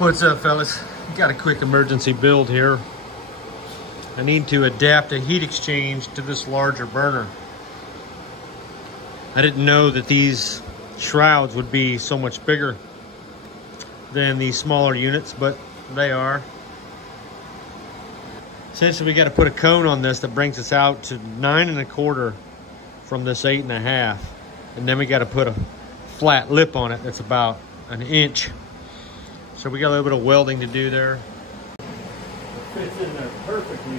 What's up, fellas? Got a quick emergency build here. I need to adapt a heat exchange to this larger burner. I didn't know that these shrouds would be so much bigger than these smaller units, but they are. Essentially, we got to put a cone on this that brings us out to 9 1/4 from this 8 1/2, and then we got to put a flat lip on it that's about 1 inch. So we got a little bit of welding to do there. It fits in there perfectly,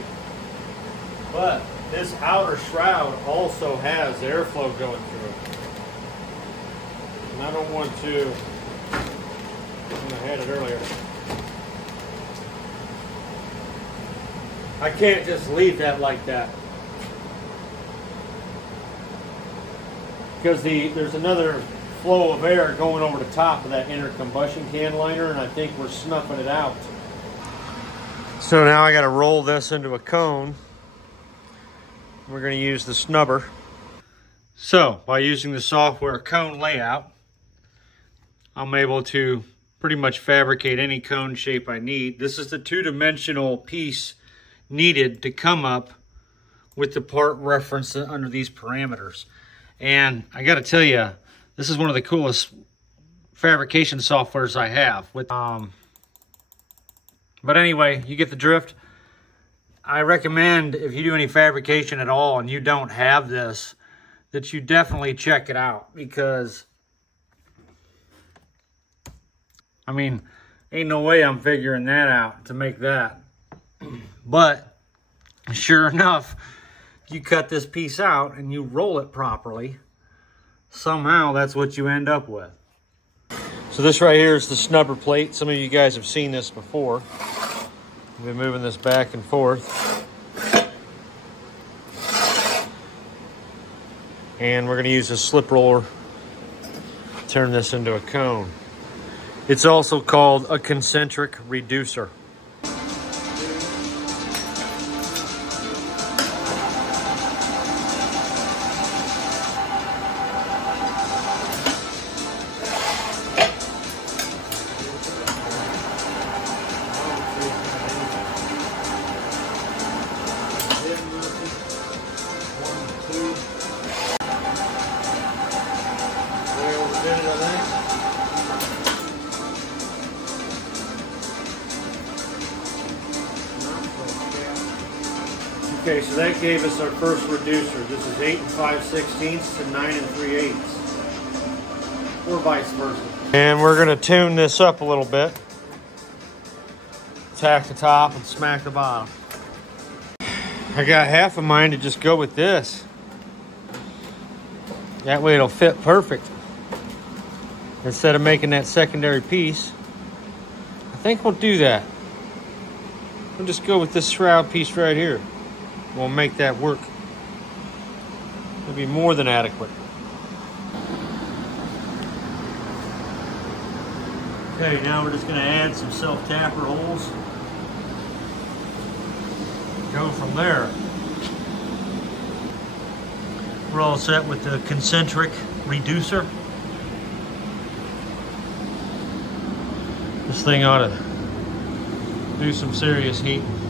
but this outer shroud also has airflow going through it. And I don't want to, I had it earlier. I can't just leave that like that. Because there's another flow of air going over the top of that inner combustion can liner, and I think we're snuffing it out. So now I got to roll this into a cone. We're going to use the snubber. So by using the software cone layout, I'm able to pretty much fabricate any cone shape I need. This is the 2-dimensional piece needed to come up with the part reference under these parameters. And I got to tell you, this is one of the coolest fabrication softwares I have. But anyway, you get the drift. I recommend if you do any fabrication at all and you don't have this, that you definitely check it out, because I mean, ain't no way I'm figuring that out to make that. But sure enough, you cut this piece out and you roll it properly, somehow that's what you end up with. So this right here is the snubber plate. Some of you guys have seen this before. I've been moving this back and forth. And we're going to use a slip roller to turn this into a cone. It's also called a concentric reducer. Okay, so that gave us our first reducer. This is 8 5/16 to 9 3/8, or vice versa. And we're going to tune this up a little bit. Tack the top and smack the bottom. I got half of mine to just go with this. That way it'll fit perfect. Instead of making that secondary piece, I think we'll do that. We'll just go with this shroud piece right here. We'll make that work. It'll be more than adequate. Okay, now we're just going to add some self-tapper holes. Go from there. We're all set with the concentric reducer. This thing ought to do some serious heating.